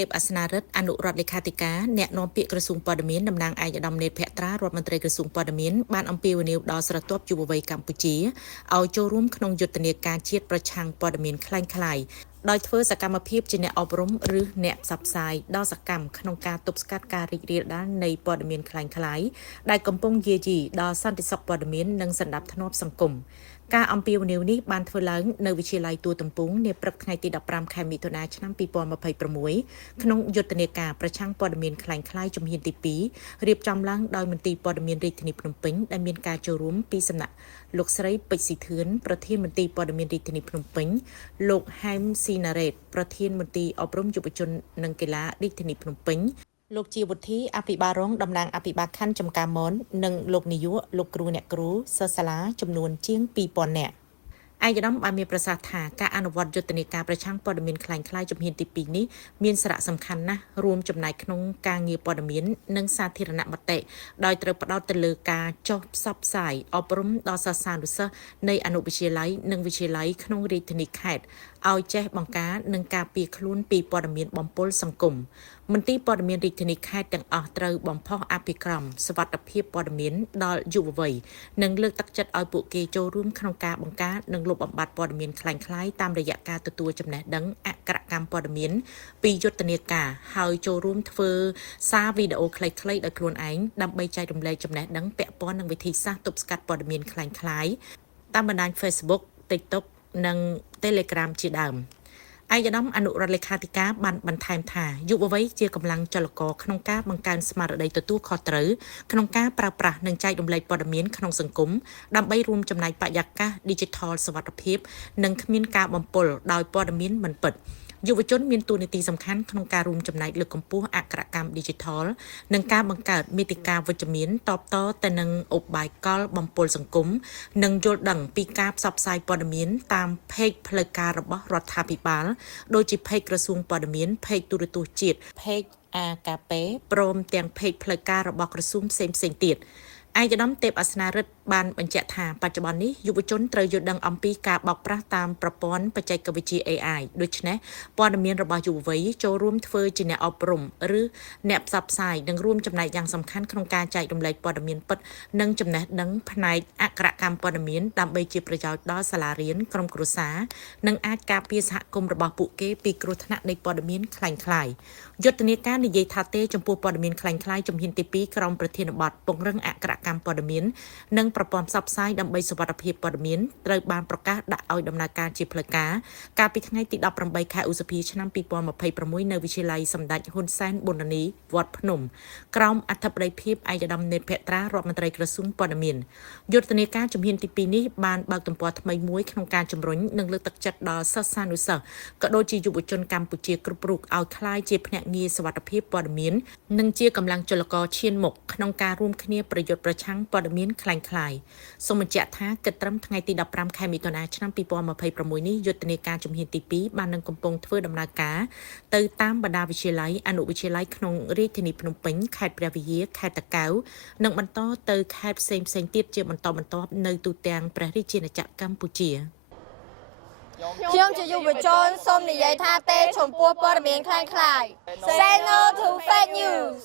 ទេពអាសនារិទ្ធអនុរដ្ឋលេខាធិការអ្នកនាំពាក្យក្រសួងព័ត៌មានតំណាងឯកឧត្តមនេតភក្ត្រារដ្ឋមន្ត្រីក្រសួងព័ត៌មានបានអំពាវនាវដល់ស្រទាប់យុវវ័យកម្ពុជាឲ្យចូលរួមក្នុងយុទ្ធនាការជាតិប្រឆាំងព័ត៌មានคล้ายៗដោយធ្វើសកម្មភាពជាអ្នកអប់រំឬអ្នកផ្សព្វផ្សាយដ៏សកម្មក្នុងការទប់ស្កាត់ការរីករាលដាលនៃព័ត៌មានคล้ายៗដែលកំពុងយាយីដល់សន្តិសុខព័ត៌មាននិងសន្តិភាពសង្គមការអំពាវនាវនេះបានធ្វើឡើងនៅវិទ្យាល័យទួទំពូងនាព្រឹកថ្ងៃទី15ខែមិថុនាឆ្នាំ2026ក្នុងយុទ្ធនាការប្រឆាំងព័ត៌មានคล้ายៗជំហានទី2រៀបចំឡើងដោយមន្ទីរព័ត៌មានរាជធានីភ្នំពេញដែលមានការចូលរួមពីសំណាក់លោកស្រីពេជ្រស៊ីធឿនប្រធានមន្ទីរព័ត៌មានរាជធានីភ្នំពេញលោកហែមស៊ីណារ៉េតប្រធានមន្ទីរអប់រំយុវជននិងកីឡារាជធានីភ្នំពេញលោកជាវុធីអភិបាលរងតំណាងអភិបាលខណ្ឌចំការមននិងលោកនាយកលោកគ្រូអ្នកគ្រូសិស្សសាលាចំនួនជាង2000នាក់ឯកឧត្តមបានមានប្រសាសន៍ថាការអនុវត្តយុទ្ធនាការប្រឆាំងព័ត៌មានคล้ายៗជំហានទី2នេះមានសារៈសំខាន់ណាស់រួមចំណែកក្នុងការងារព័ត៌មាននិងសាធារណមតិដោយត្រូវផ្ដោតទៅលើការចុះផ្សព្វផ្សាយអប់រំដល់សិស្សានុសិស្សនៃអនុវិទ្យាល័យនិងវិទ្យាល័យក្នុងរាជធានីខេត្តឲ្យចេះបង្ការនិងការពារខ្លួនពីព័ត៌មានបំពុលសង្គមមន្ទីរព័ត៌មានរាជធានីខេត្តទាំងអស់ត្រូវបំផុសអភិក្រមសុវត្ថិភាពព័ត៌មានដល់យុវវ័យនិងលើកទឹកចិត្តឲ្យពួកគេចូលរួមក្នុងការបង្ការនិងលុបបំបាត់ព័ត៌មានคล้ายៗតាមរយៈការទទួលចំណេះដឹងអក្ខរកម្មព័ត៌មានពីយុទ្ធនាការហើយចូលរួមធ្វើសារវីដេអូខ្លីៗដោយខ្លួនឯងដើម្បីចែករំលែកចំណេះដឹងពាក់ព័ន្ធនឹងវិធីសាស្ត្រទប់ស្កាត់ព័ត៌មានคล้ายៗតាមបណ្ដាញ Facebook TikTok និង Telegram ជាដើមឯកឧត្តមអនុរដ្ឋលេខាធិការបានបន្ថែមថាយុវវ័យជាកម្លាំងចលករក្នុងការបង្កើនស្មារតីទទួលខុសត្រូវក្នុងការប្រើប្រាស់និងចែករំលែកព័ត៌មានក្នុងសង្គមដើម្បីរួមចំណែកបរិយាកាស Digital សុវត្ថិភាពនិងគ្មានការបំពុលដោយព័ត៌មានមិនពិតយុវជនមានតួនាទីសំខាន់ក្នុងការរួមចំណែកលើកកម្ពស់អក្ខរកម្ម Digital និងការបង្កើតមាតិកាវិជ្ជមានតបតទៅនឹងឧបាយកលបំពុលសង្គមនិងយល់ដឹងពីការផ្សព្វផ្សាយព័ត៌មានតាមเพจផ្លូវការរបស់រដ្ឋាភិបាលដូចជាเพจក្រសួងព័ត៌មានเพจទូរទស្សន៍ជាតិเพจ AKP ព្រមទាំងเพจផ្លូវការរបស់ក្រសួងផ្សេងៗទៀតឯកឧត្តមទេពអាសនារិទ្ធបានបញ្ជាក់ថាបច្ចុប្បន្ននេះយុវជនត្រូវយល់ដឹងអំពីការបោកប្រាស់តាមប្រព័ន្ធបច្ចេកវិទ្យា AI ដូច្នេះព័ត៌មានរបស់យុវវ័យចូលរួមធ្វើជាអ្នកអប់រំឬអ្នកផ្សព្វផ្សាយនិងរួមចំណែកយ៉ាងសំខាន់ក្នុងការចែករំលែកព័ត៌មានពិតនិងចំណេះដឹងផ្នែកអក្ខរកម្មព័ត៌មានដើម្បីជាប្រយោជន៍ដល់សាលារៀនក្រុមគ្រួសារនិងអាចការពារសហគមន៍របស់ពួកគេពីគ្រោះថ្នាក់នៃព័ត៌មានคล้ายៗយុទ្ធនាការនិយាយថាទេចំពោះព័ត៌មានคล้ายៗជំហានទី2ក្រោមប្រធានបទពង្រឹងអក្ខរកម្មព័ត៌មាននិងប្រព័ន្ធផ្សព្វផ្សាយដើម្បីសុវត្ថិភាពព័ត៌មានត្រូវបានប្រកាសដាក់ឲ្យដំណើរការជាផ្លូវការកាលពីថ្ងៃទី18ខែឧសភាឆ្នាំ2026នៅវិទ្យាល័យសម្ដេចហ៊ុនសែនប៊ុនរ៉ានីវត្តភ្នំក្រោមអធិបតីភាពឯកឧត្តមនេតភក្ត្រារដ្ឋមន្ត្រីក្រសួងព័ត៌មានយុទ្ធនាការជំហានទី2នេះបានបើកទំព័រថ្មីមួយក្នុងការជំរុញនិងលើកទឹកចិត្តដល់សិស្សានុសិស្សក៏ដូចជាយុវជនកម្ពុជាគ្រប់រូបឲ្យក្លាយជាភ្នាក់ងារសុវត្ថិភាពព័ត៌មាននិងជាកម្លាំងចលករឈានមុខក្នុងការរួមគ្នាប្រយុទ្ធប្រឆាំងព័ត៌មានคล้ายៗសូមបញ្ជាក់ថាគិតត្រឹមថ្ងៃទី15ខែមិថុនាឆ្នាំ2026នេះយុទ្ធនាការជំហានទី2បាននឹងកំពុងធ្វើដំណើរការទៅតាមបណ្ដាវិទ្យាល័យអនុវិទ្យាល័យក្នុងរាជធានីភ្នំពេញខេត្តព្រះវិហារខេត្តតាកែវនិងបន្តទៅខេត្តផ្សេងៗទៀតជាបន្តបន្ទាប់នៅទូទាំងព្រះរាជាណាចក្រកម្ពុជាខ្ញុំជាយុវជនសូមនិយាយថាទេចំពោះព័ត៌មានคล้ายៗ Say no to fake news